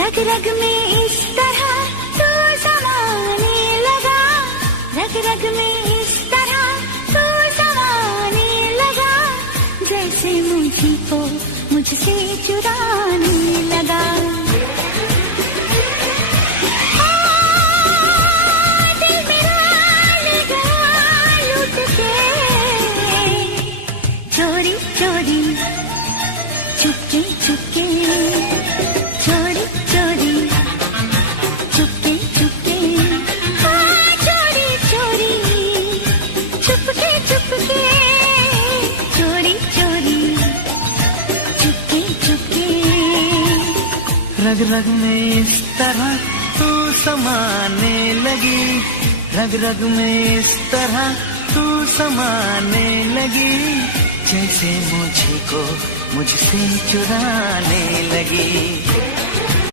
रग रग में इस तरह तू समाने लगा, रग रग में इस तरह तू समाने लगा, जैसे मुझी को मुझसे चुराने लगा। दिल मेरा ले गया लूट के, चोरी चोरी चुपके चुपके, चोरी चोरी चुपके चुपके, हाँ चोरी चोरी चुपके चुपके, चोरी चोरी चुपके चुपके। रग रग में इस तरह तू समाने लगी, रग रग में इस तरह तू समाने लगी, जैसे मुझे को मुझसे चुराने लगी।